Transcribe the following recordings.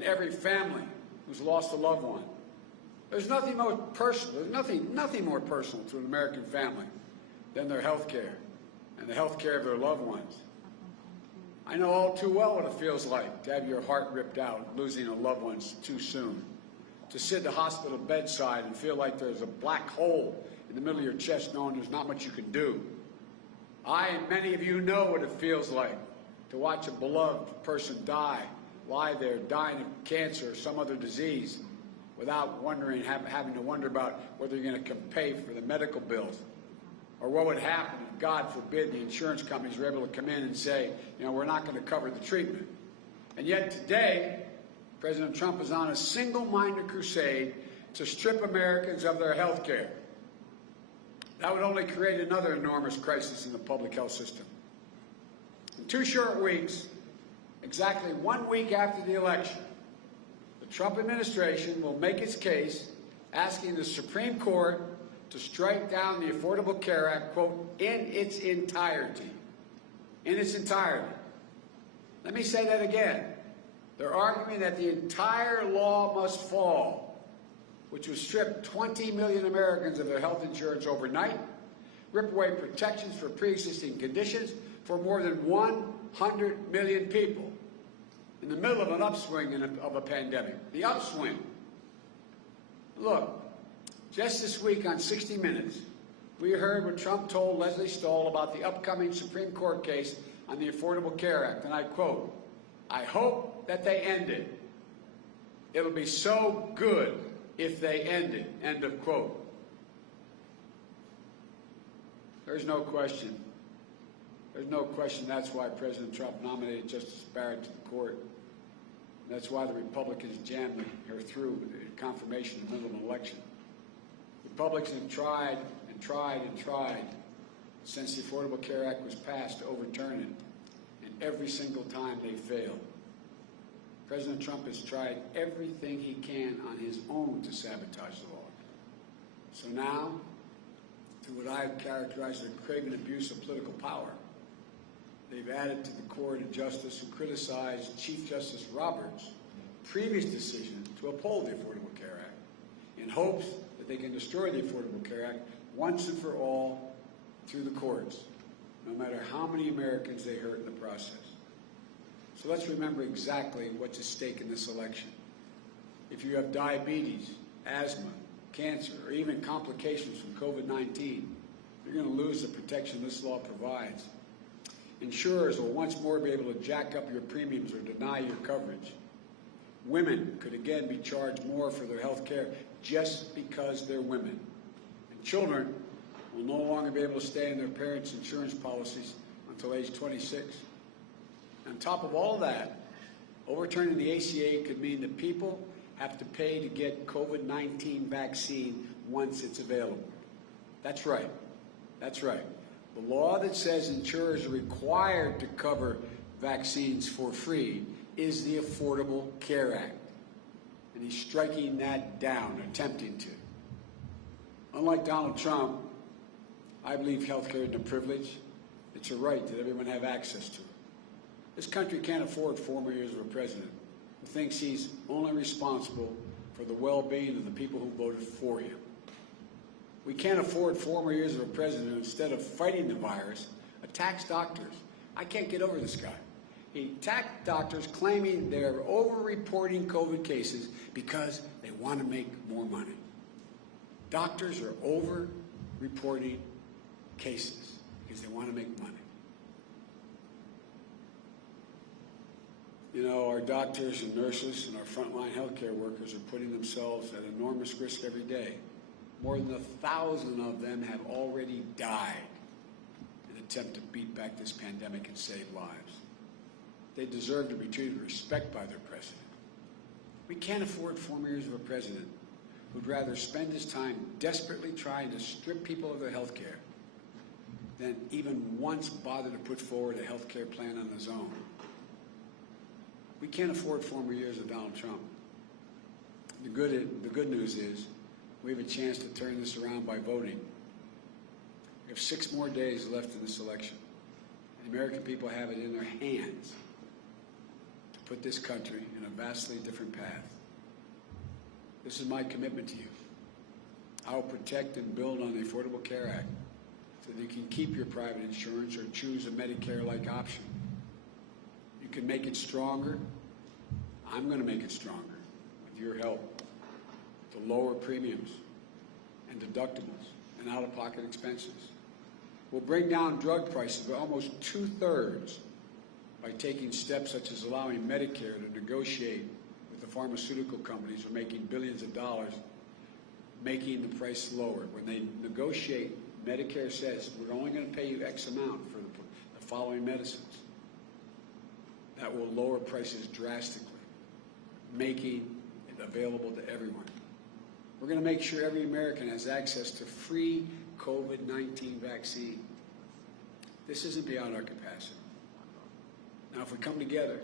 and every family who's lost a loved one. There's nothing more personal. There's nothing more personal to an American family than their health care and the health care of their loved ones. I know all too well what it feels like to have your heart ripped out, losing a loved one too soon. To sit at the hospital bedside and feel like there's a black hole in the middle of your chest knowing there's not much you can do. I and many of you know what it feels like to watch a beloved person lie there dying of cancer or some other disease without having to wonder about whether you're going to pay for the medical bills. Or what would happen if, God forbid, the insurance companies were able to come in and say, you know, we're not going to cover the treatment. And yet today, President Trump is on a single-minded crusade to strip Americans of their health care. That would only create another enormous crisis in the public health system. In 2 short weeks, exactly 1 week after the election, the Trump administration will make its case asking the Supreme Court to strike down the Affordable Care Act, quote, in its entirety. In its entirety. Let me say that again. They're arguing that the entire law must fall, which would strip 20 million Americans of their health insurance overnight, rip away protections for pre-existing conditions for more than 100 million people in the middle of an upswing of a pandemic. The upswing. Look, just this week on 60 Minutes, we heard what Trump told Leslie Stahl about the upcoming Supreme Court case on the Affordable Care Act, and I quote, "I hope that they end it. It'll be so good if they end it," end of quote. There's no question. There's no question that's why President Trump nominated Justice Barrett to the court. And that's why the Republicans jammed her through with the confirmation in the middle of an election. Republicans have tried and tried and tried since the Affordable Care Act was passed to overturn it, and every single time they failed. President Trump has tried everything he can on his own to sabotage the law. So now, through what I have characterized as a Craven abuse of political power, they've added to the court a justice who criticized Chief Justice Roberts' previous decision to uphold the Affordable Care Act in hopes that they can destroy the Affordable Care Act once and for all through the courts, no matter how many Americans they hurt in the process. So let's remember exactly what's at stake in this election. If you have diabetes, asthma, cancer, or even complications from COVID-19, you're going to lose the protection this law provides. Insurers will once more be able to jack up your premiums or deny your coverage. Women could again be charged more for their health care just because they're women. And children will no longer be able to stay in their parents' insurance policies until age 26. On top of all that, overturning the ACA could mean that people have to pay to get COVID-19 vaccine once it's available. That's right. That's right. The law that says insurers are required to cover vaccines for free is the Affordable Care Act. And he's striking that down, attempting to. Unlike Donald Trump, I believe health care isn't a privilege. It's a right that everyone have access to it. This country can't afford 4 more years of a president who thinks he's only responsible for the well-being of the people who voted for him. We can't afford 4 more years of a president who, instead of fighting the virus, attacks doctors. I can't get over this guy. He attacked doctors claiming they're over-reporting COVID cases because they want to make more money. Doctors are over-reporting cases because they want to make money. You know, our doctors and nurses and our frontline healthcare workers are putting themselves at enormous risk every day. More than 1,000 of them have already died in an attempt to beat back this pandemic and save lives. They deserve to be treated with respect by their president. We can't afford 4 more years of a president who'd rather spend his time desperately trying to strip people of their health care than even once bother to put forward a health care plan on his own. We can't afford 4 more years of Donald Trump. The good news is we have a chance to turn this around by voting. We have 6 more days left in this election. The American people have it in their hands to put this country in a vastly different path. This is my commitment to you. I will protect and build on the Affordable Care Act so that you can keep your private insurance or choose a Medicare-like option. You can make it stronger. I'm going to make it stronger with your help to lower premiums and deductibles and out-of-pocket expenses. We'll bring down drug prices by almost 2/3 by taking steps such as allowing Medicare to negotiate with the pharmaceutical companies who are making billions of dollars, making the price lower. When they negotiate, Medicare says, we're only going to pay you X amount for the following medicines. That will lower prices drastically, making it available to everyone. We're going to make sure every American has access to free COVID-19 vaccine. This isn't beyond our capacity. Now, if we come together,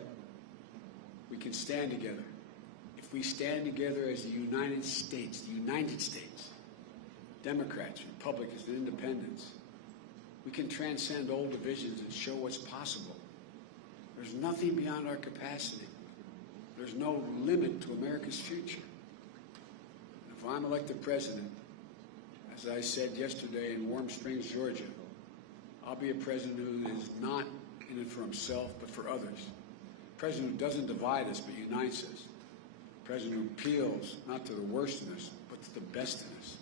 we can stand together. If we stand together as the United States, Democrats, Republicans, and Independents, we can transcend old divisions and show what's possible. There's nothing beyond our capacity. There's no limit to America's future. If I'm elected president, as I said yesterday in Warm Springs, Georgia, I'll be a president who is not in it for himself, but for others. A president who doesn't divide us, but unites us. A president who appeals not to the worst in us, but to the best in us.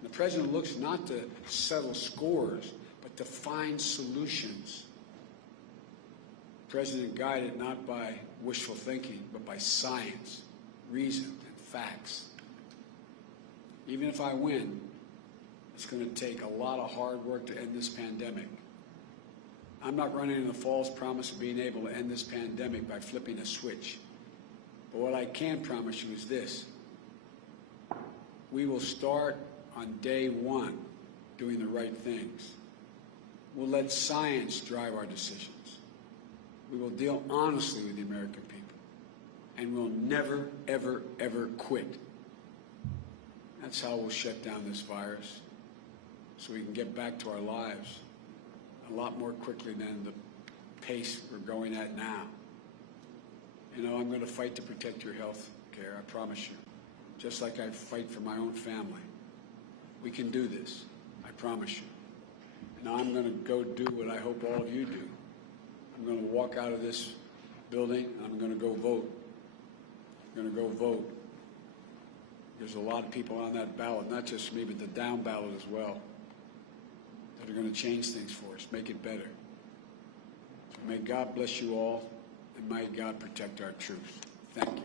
And the president looks not to settle scores, but to find solutions. The president guided not by wishful thinking, but by science, reason, and facts. Even if I win, it's going to take a lot of hard work to end this pandemic. I'm not running on the false promise of being able to end this pandemic by flipping a switch. But what I can promise you is this. We will start on day one doing the right things. We'll let science drive our decisions. We will deal honestly with the American people. And we'll never, ever, ever quit. That's how we'll shut down this virus, so we can get back to our lives a lot more quickly than the pace we're going at now. You know, I'm going to fight to protect your health care, I promise you, just like I fight for my own family. We can do this, I promise you. Now I'm going to go do what I hope all of you do. I'm going to walk out of this building and I'm going to go vote. I'm going to go vote. There's a lot of people on that ballot, not just me, but the down ballot as well, that are going to change things for us, make it better. So may God bless you all, and may God protect our truth. Thank you.